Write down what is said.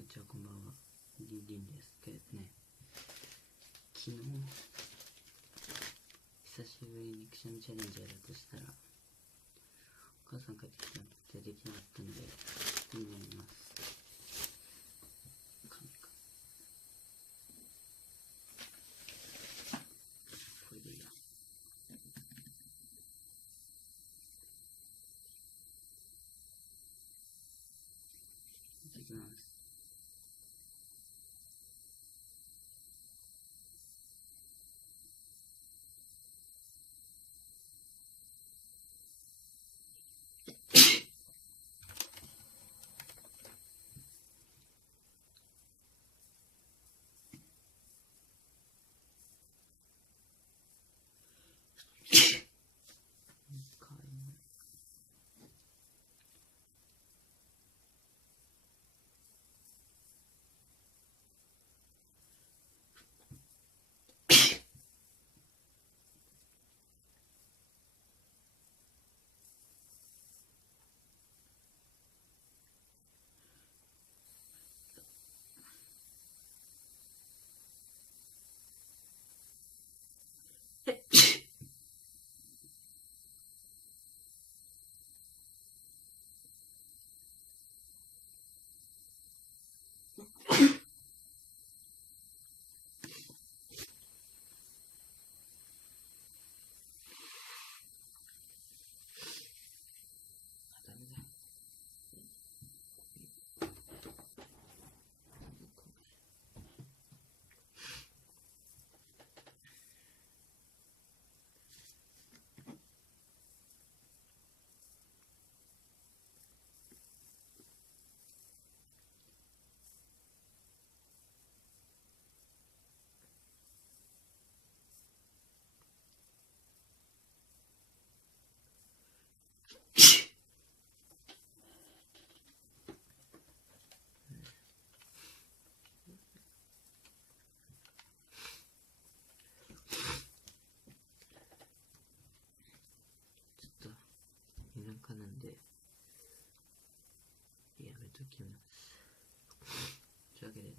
こんにちは、こんばんは。リンですけどね、昨日久しぶりにくしゃみチャレンジやろうとしたらお母さん帰ってきたのでできなかったので今やります。これでいいや。いただきます。ちょっと夜中なんでやめときます。というわけで